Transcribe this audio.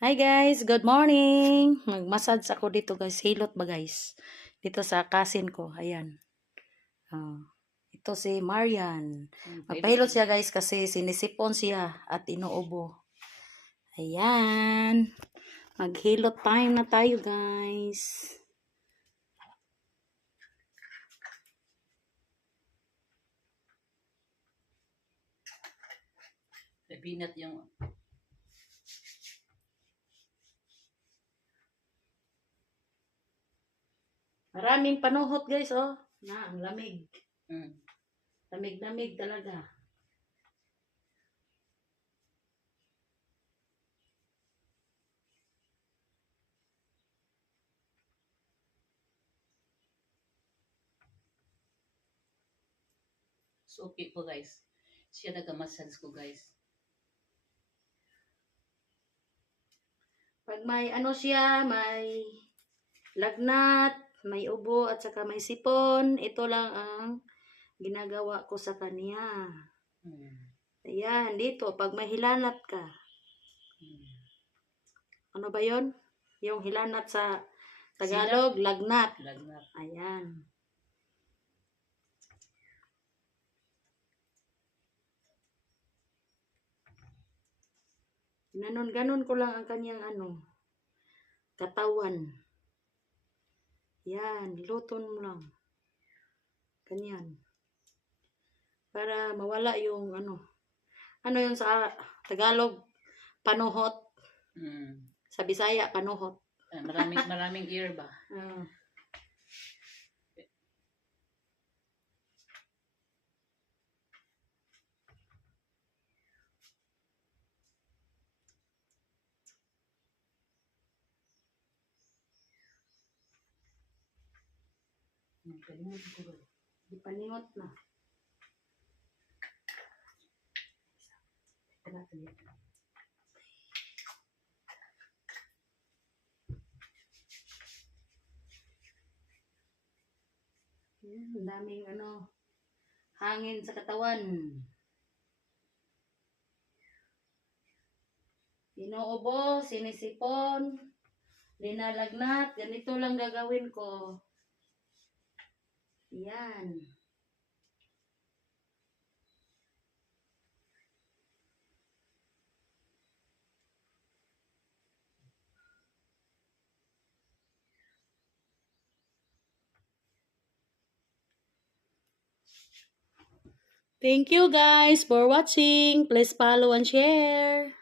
Hi guys, good morning. Magmassage ako dito guys. Hilot ba guys? Dito sa cousin ko. Ayan. Ito si Marian. Magpahilot siya guys kasi sinisipon siya at inuubo. Ayan. Maghilot time na tayo guys. Binat yung Maraming panuhot guys oh. Na, ang lamig. mm. Lamig-lamig talaga. So okay po guys. Siya nagamassage ko guys. Pag may ano siya, may lagnat, may ubo at saka may sipon, ito lang ang ginagawa ko sa kanya. Ayan, dito, pag may hilanat ka. Ano ba yon? Yung hilanat sa Tagalog, lagnat. Lagnat. Ayan. Ganon ko lang ang kanyang katawan. Yan, luton mo lang. Ganyan. Para mawala yung ano yun sa Tagalog, panuhot. Sa Bisaya, panuhot. Maraming ear ba? Paningot ko ba? Di paningot na. Ang daming hangin sa katawan. Inuubo, sinisipon, linalagnat, ganito lang gagawin ko. Yan. Thank you guys for watching. Please follow and share.